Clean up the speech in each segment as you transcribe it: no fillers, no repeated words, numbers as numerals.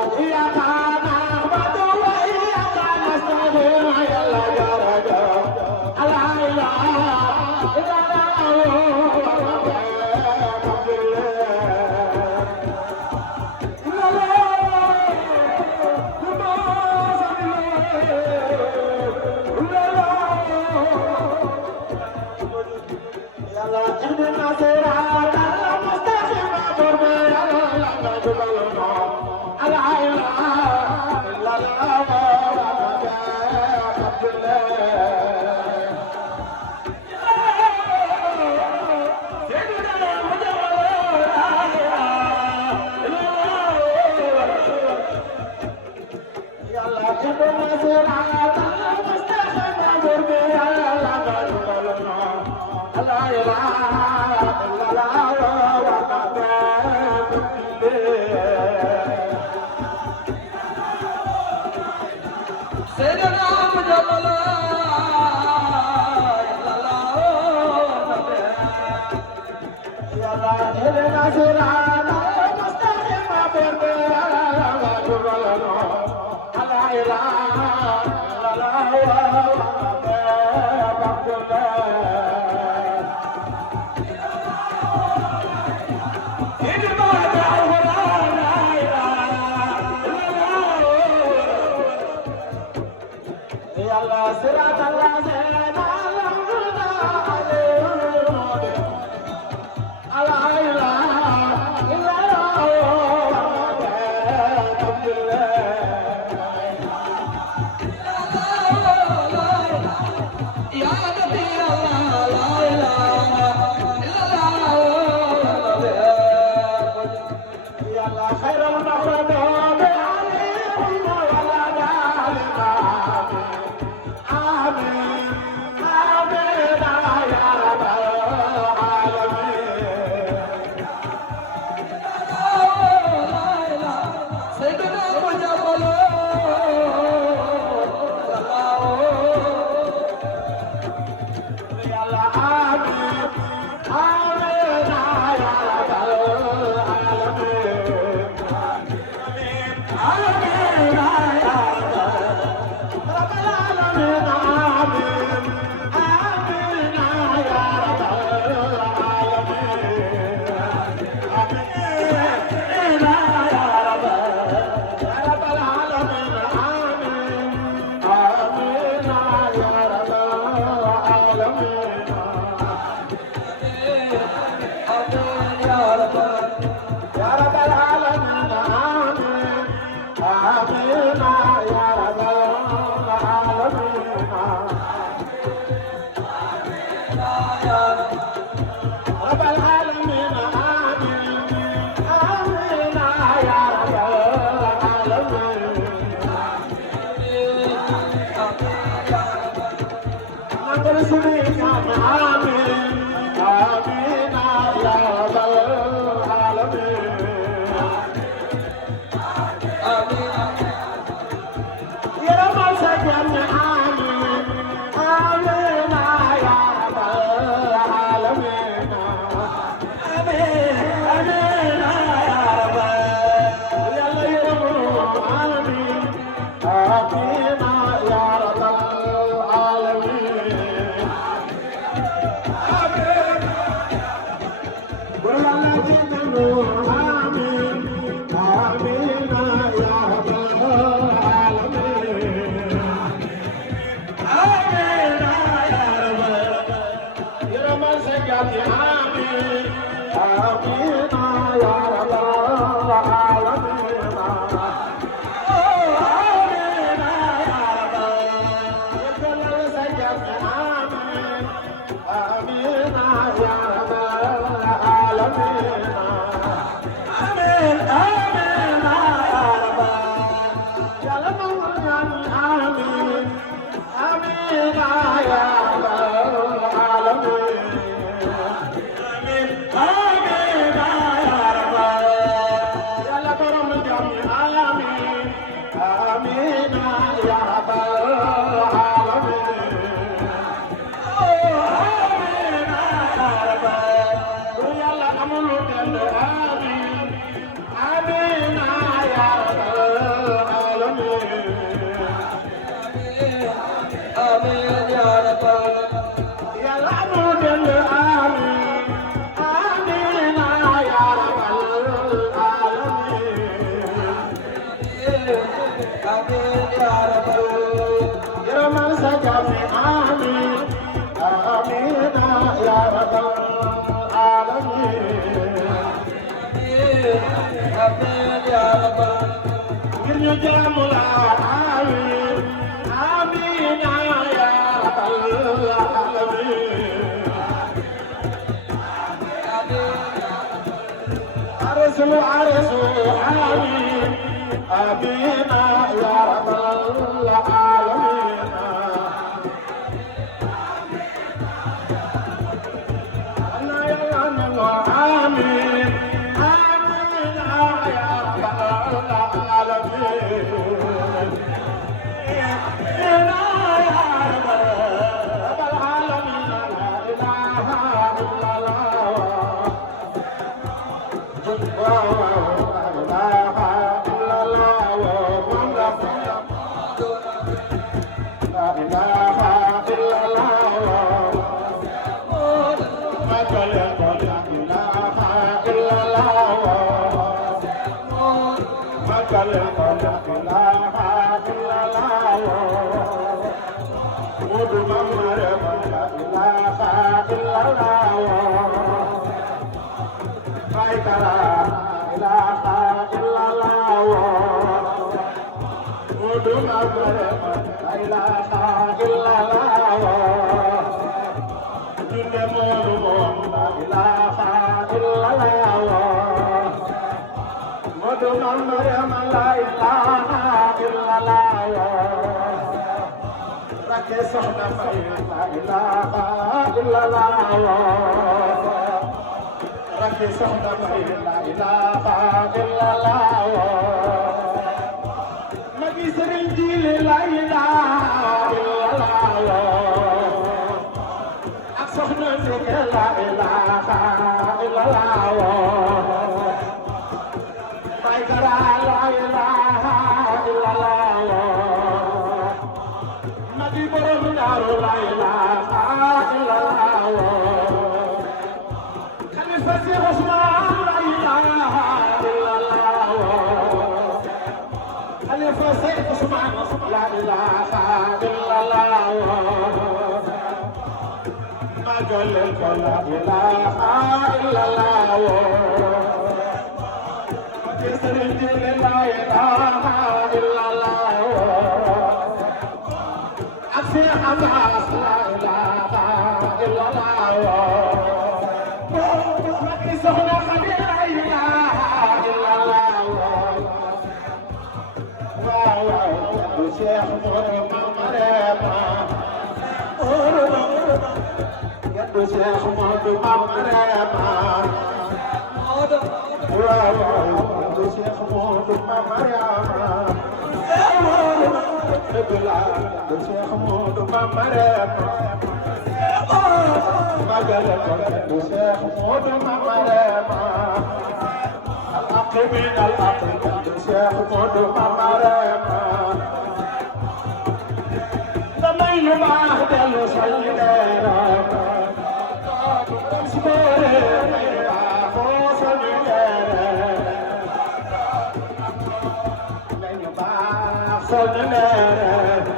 Amin, amin, amin, يرمى سجامي آمين آمين يا رب العالمين آمين يا رب من يجام العالمين آمين يا رب العالمين أرسل آمين آمين يا رب العالمين الله يا الله آمين آمين يا رب العالمين يا رب العالمين لا إله إلا الله soxna May la ilaha illallah rakki soxna May la ilaha illallah magi Sëriñ Jili la ilaha illallah ak soxna Ndike la ilaha illallah May Kara la ilaha illallah magi borom Daaru la ilaha illallah Xalifa Seex Usmaan la ilaha illallah Xalifa Seex Usmaan la ilaha illallah magal ko la ilaha illallah Sëriñ Jili la ilaha illallah Seex Abbas la ilaha illallah magi soxna Xadi la ilaha illallah waaw waaw Seex Moodu Mamarema yaddu Seex Moodu Mamarema waaw waaw Seex Moodu Mamarema Seex Moodu Mamarema magal ko Seex Moodu Mamarema al-haqq min al-haqq Seex Moodu Mamarema damay lu baax dellu salli leera sibore may baaxoo salli leera may lu baax salli leera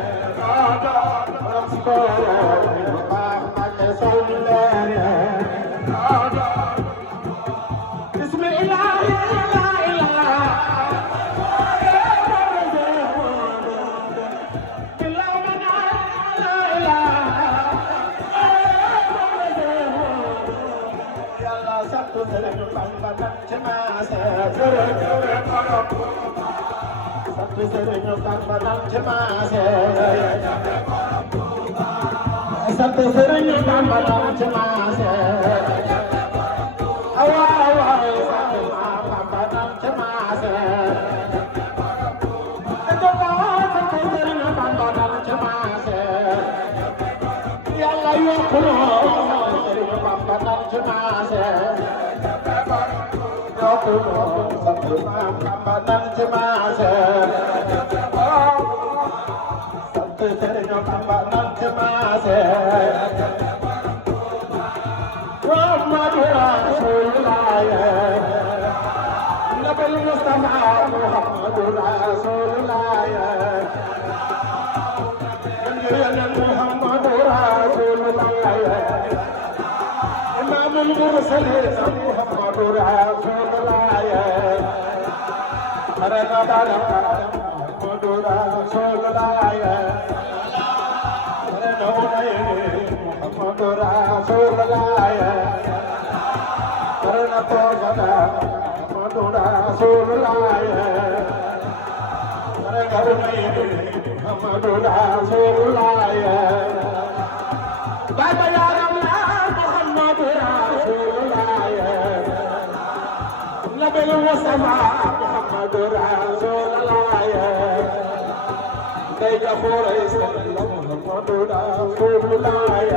Sant Sëriñ Bamba dam ci maase awa awa sant Bamba dam ci maase sant Sëriñ Bamba dam ci maase Yàlla yokku Sëriñ Bamba dam ci maase yokku sant Bamba dam ci maase Sëriñ Bamba dam ci maase Muhammadu Rasulullah Nabil Mustafa Muhammadu Rasulullah المرسلين محمد رسول الله محمد رسول الله محمد رسول الله محمد رسول الله محمد رسول الله بابا يا محمد رسول الله نبي المصطفى محمد رسول الله كي يقول اسلام محمد رسول الله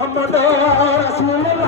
محمد رسول الله